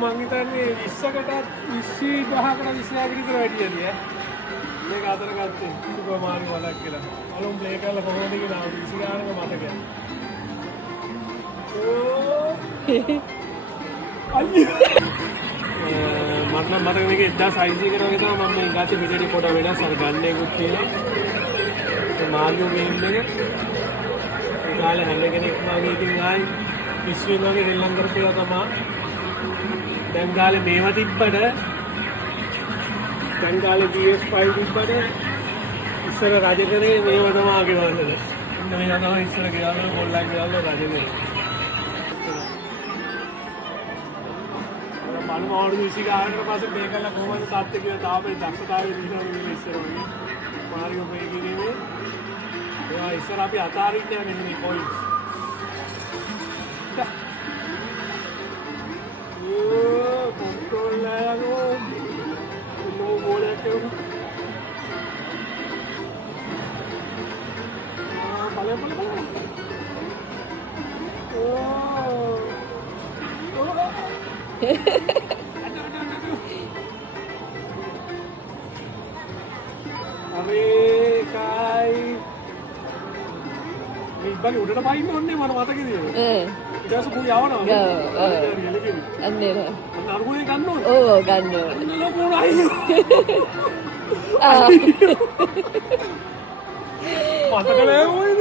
මං හිතන්නේ 20කට 20,000කට 20,000කට විතර වැඩියද ඈ. මේක අතර ගත්තේ සුපර් මාරියෝ වලක් කියලා. අලුම් ප්ලේ කරලා කොහොමද කියලා 20 ගානක මතකයි. ඕ අයියෝ මට නම් මතක මේක 1600 කට වගේ තමයි මම මේ ගත්තේ පිටේට පොඩ වෙනස් අර ගන්නේකුත් තියෙනවා. ඒ මාරියෝ ගේම් එක ඒ කාලේ හැම කෙනෙක්ම වගේ ඉතින් ආයි පිස්සුවෙන් වගේ දෙල්ලම් කරපේලා තමයි. දැන් කාලේ මේවා තිබ්බට දැන් කාලේ PS5 තිබ්බට ඉස්සර රජ කරේ මේව තමයි ගෙවන්නද. ඉන්න මේවා තමයි ඉස්සර ගෙවන්න කොල්ලන් ගෙවන්න රජ කරේ. මම අවුරුදු 20 ගානකට පස්සේ මේ කළා කොහොමද තාත්තේ කියලා තාපේ දක්ෂතාවය දිනනවා මේ ඉස්සර වගේ. මාරියෝ මේ කිරීමේ ඒවා ඉස්සර අපි අතාරින්නේ නැහැ මේ coins. Control algo no bola que vale अबे काय මේ ඉබ්බගේ උඩට පයින්න ඕනේ මම මතකද ඒක ඊට පස්සේ පොඩි යවනවා අන්නේ නරුනේ ගන්න ඕනේ ඕ ගන්න ඕනේ ලොකු නයි මතක නෑ මොකද